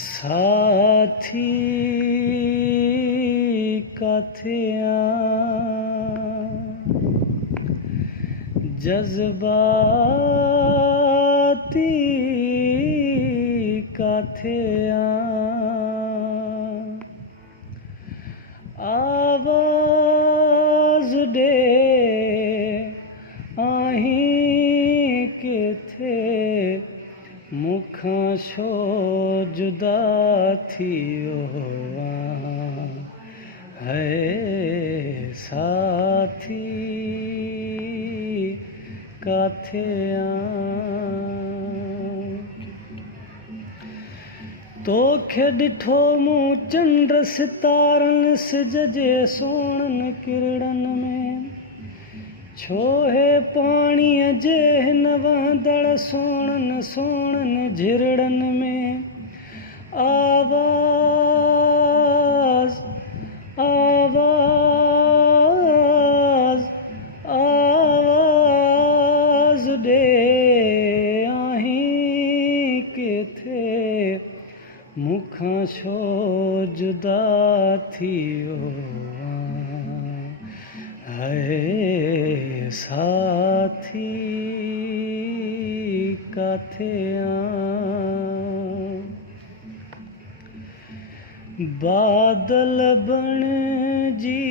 साथी काथिया जज्बाती काथिया आवाज दे आहीं किथे मुखां छो जुदा थियो है साथी काथे तोखे ॾिठो मूं चंड सितारनि सिज जे सोणनि किरणनि में छो हे पाणीअ जे हिन वहंदड़ सोणनि सोणनि झिरड़नि में आवाज़ आवाज़ आवाज़ ॾे आहीं किथे मुखां छो जुदा थियो है साथी काथे बादल बणजी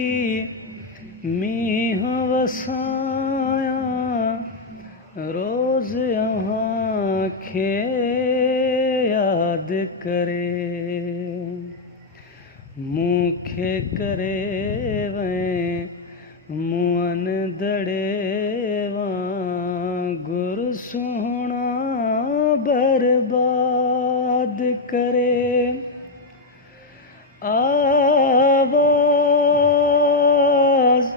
मींहं वसाया रोज़ अहां खे यादि करे मूंखे करे वएं मुअन दड़े वांगुरु सुहिणा बर्बाद करे आवाज़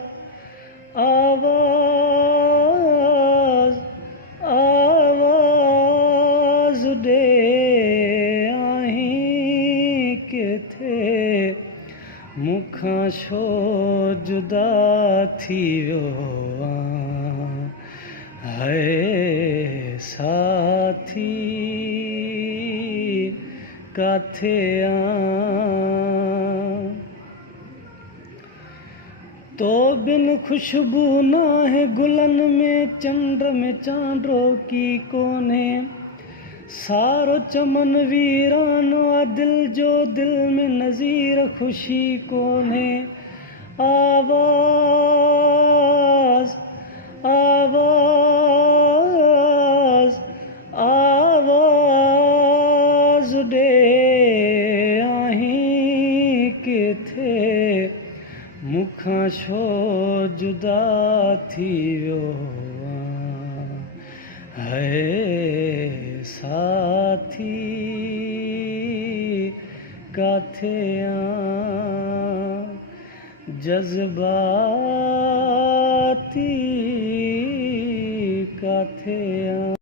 आवाज़ आवाज़ ॾे आहीं किथे मुखां छो जुदा थी वियो है साथी काथे तो बिन खुशबू नाहे गुलनि में चंड में चांड्रो की कोन्हे सारो चमन वीरानो आ दिल जो दिल में नज़ीर खुशी कोन्हे आवाज़ आवाज़ आवाज़ ॾे आहीं किथे मुखां छो जुदा थी वियो है साथी काथे जज्बाती काथे